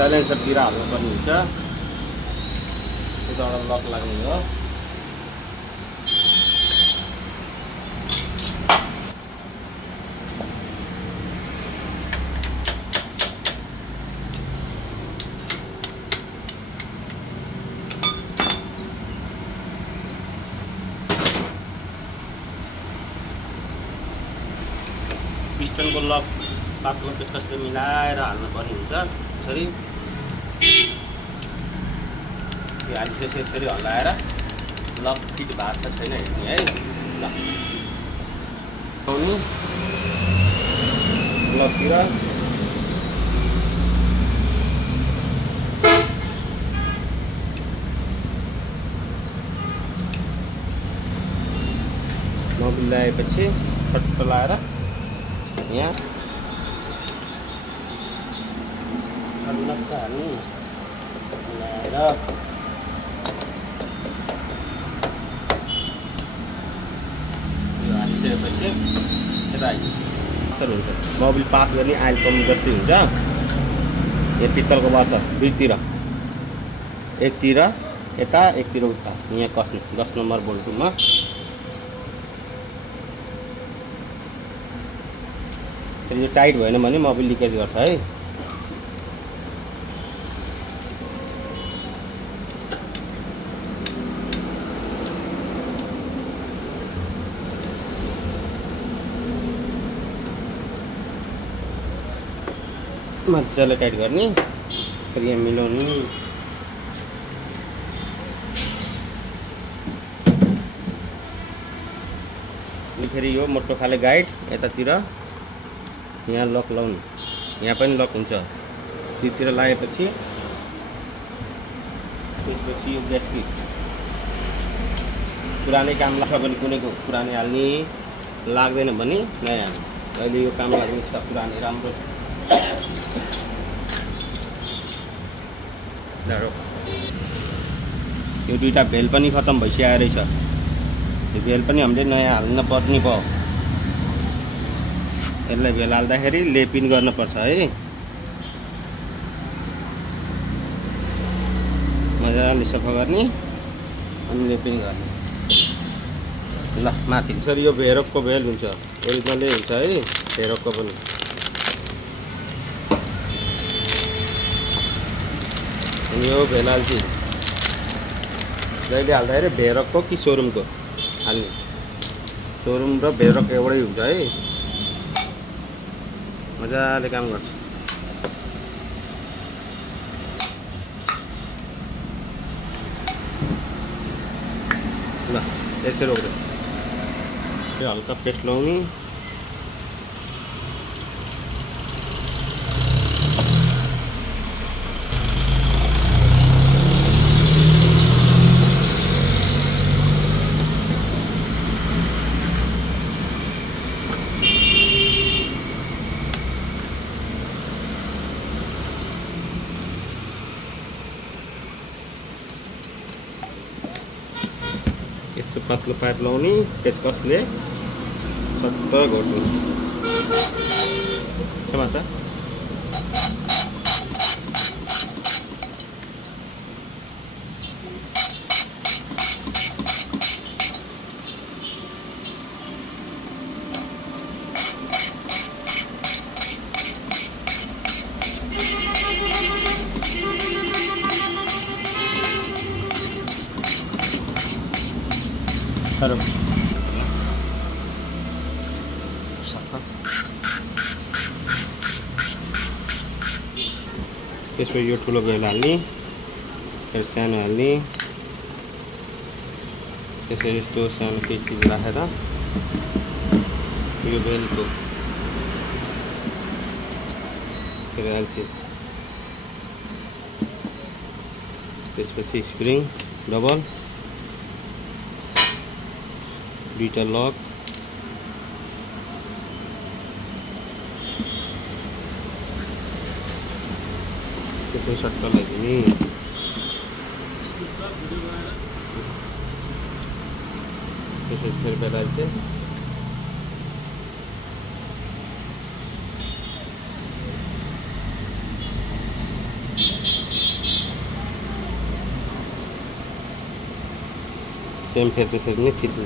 साइलेन्सरतिर हाल्नुपर्ने हुन्छ। त्यो एउटा लक लाग्ने हो। पिस्टनको लक पातलो पेचकसले मिलाएर हाल्नुपर्ने हुन्छ। यसरी यो हालिसकेपछि यसरी हल्लाएर लक फिट भएको छ छैन हेर्ने है। ल लकतिर मोबिल ल्याएपछि फट्ट लाएर यहाँ छल्लक्क हाल्नु ल्याएर यो हालिसकेपछि यता असर हुन्छ। मोबिल पास गर्ने आइल पम्प जस्तै हुन्छ। यो पित्तलको बर्छ दुईतिर, एकतिर यता एकतिर उता। यहाँ कस्नु 10 नम्बर बोल्टमा यो टाइट भएन भने मोबिल लिकेज गर्छ है। मजाले टाइट गर्ने, फेरि यहाँ मिलाउनु। फेरि यो मोटो खाले गाइड यतातिर यहाँ लक लाउनु। यहाँ पनि लक हुन्छ। तीतिर लगाएपछि त्यसपछि यो ग्यास्केट पुरानै काम लाग्छ भने कुनैको पुरानै हाल्ने, लाग्दैन भने नयाँ हाल्नु। अहिले यो काम लाग्ने छ पुरानै राम्रो। यो दुईटा भेल पनि खत्तम भइसकेको रहेछ। यो भेल पनि हामीले नयाँ हाल्न पर्ने भयो। यसलाई भेल हाल्दाखेरि लेपिन गर्नुपर्छ है। मजाले सफा गर्ने अनि लेपिन गर्ने। ल माथि यसरी यो भेरोकको भेल हुन्छ, ओरिजिनलै हुन्छ है भेरोकको पनि। अनि यो भेल हाल्छ जहिले हाल्दाखेरि भेरोकको कि सोरुमको हाल्ने। सोरुम र भेरोक एउटै हुन्छ है। मजाले काम गर्छ। ल यसरी रोक्दै हल्का पेस्ट लाउने। यस्तो पातलो पाइप लाउने, पेचकसले सट्ट घोट्नु। माता सर त्यसपछि यो ठुलो भेल हाल्ने, फेरि सानो हाल्ने। त्यसरी यस्तो सानो केही चिज राखेर यो भेलको फेरि हाल्छ। त्यसपछि स्प्रिङ डबल, दुईटा लक, त्यसपछि सट्ट लगाइदिने। त्यसपछि फेरि बेलाल्छ। सेम फेरि त्यसरी नै थिच्नु।